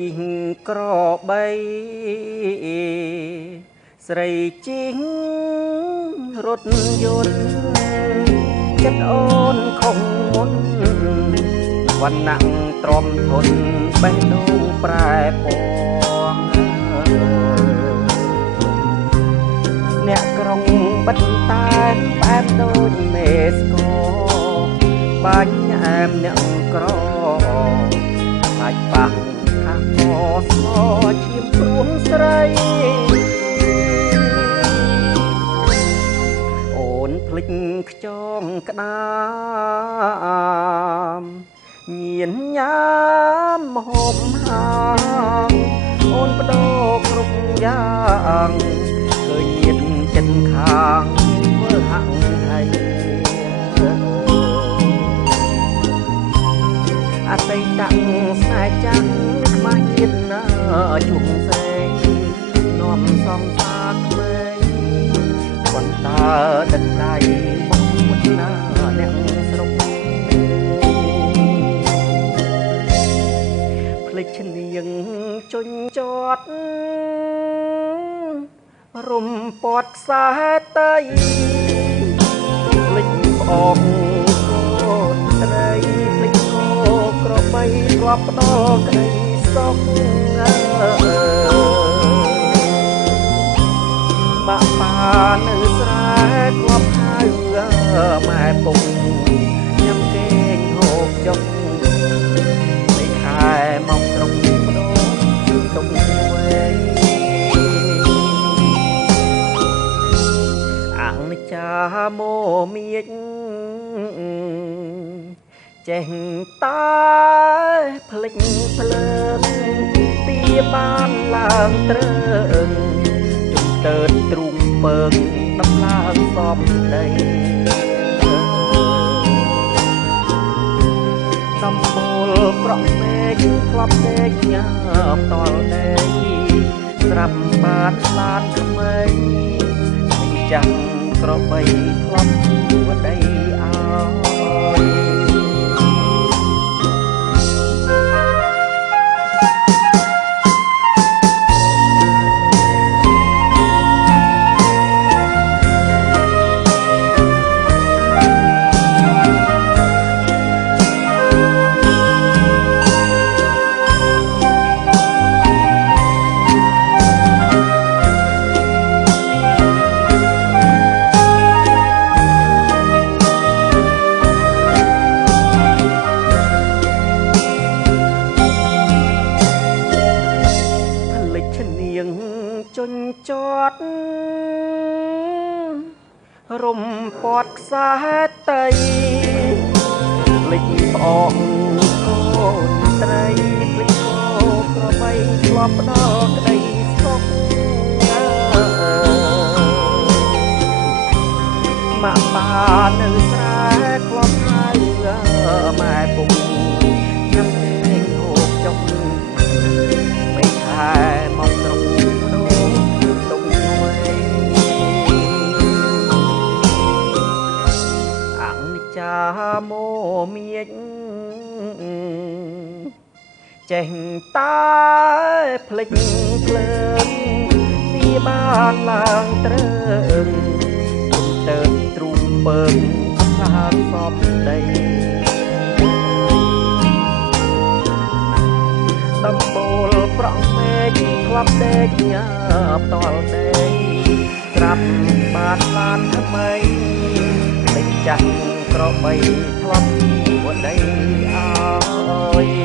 ជីងក្របីស្រីជីងរថយន្តចិត្តអូនខំមុនវណ្ណៈទ្រាំធនបេះដូងប្រែពណ៌អ្នកក្រុងបិទតែបែបដូចមេស្គរបាញ់អែមអ្នកក្រខ្លាចបាក់ខាងកស្មោឈាមព្រួងស្រីអូនភ្លេចខ្ចងក្តាមញៀនញ៉ាំហូបហាងអូនបដូរគ្រប់យ៉ាងឃើញញាតចិត្តខាងធ្វើហាក់ហើយអតីតស្នេហ៍ចាំងខ្មាស់ញាតណាជុំសេងនាំសំសាក្មេងបន្តើដឹកដៃបងមុតណាអ្នកស្រុកភ្លេចឈ្នៀងជញ្ជាត់រំពាត់ខ្សែតីភ្លេចប្អូនកូនត្រីភ្លេចគោក្របីរាប់ផ្ដោក្ដីសុខបាក់ប៉ានៅស្រែរាប់ហៅម៉ែពុកញ៉ាំគេងហូបចុកនៃខែមកត្រង់បដូរទុកវែងអនិច្ចាមោមៀចចេះតែភ្លេចភ្លើងទីបានឡើងត្រឹងជំទើនទ្រូងពើងដំឡើងសំដីសំពូលប្រក់មេឃធ្លាប់ដេកញ៉ាំតលដីស្រាប់បាតស្លាតក្មេងចាំងក្របីធ្លាប់វដីអើយជញ្ជាត់រំពាត់ខ្សែតីភ្លេចប្អូនកូនត្រីភ្លេចគោក្របីធ្លាប់ផ្ដោក្ដីសុខម៉ាក់ប៉ានៅស្រែធ្លាប់ហៅម៉ែពុកញ៉ាំគេងហូបចុកmấy hai mong trong đô tung quay ăn cha mô miết chèn tai phịch phơn đi ban làng trơn cùng tơn trum bơm hàng xóm đây tâm bồnប្រក់មេឃខ្លាប់ដេកញ៉ាបតលដីស្រាប់បាតឡានថ្មីលេចចាស់ក្របីធ្លាប់វដីអើយ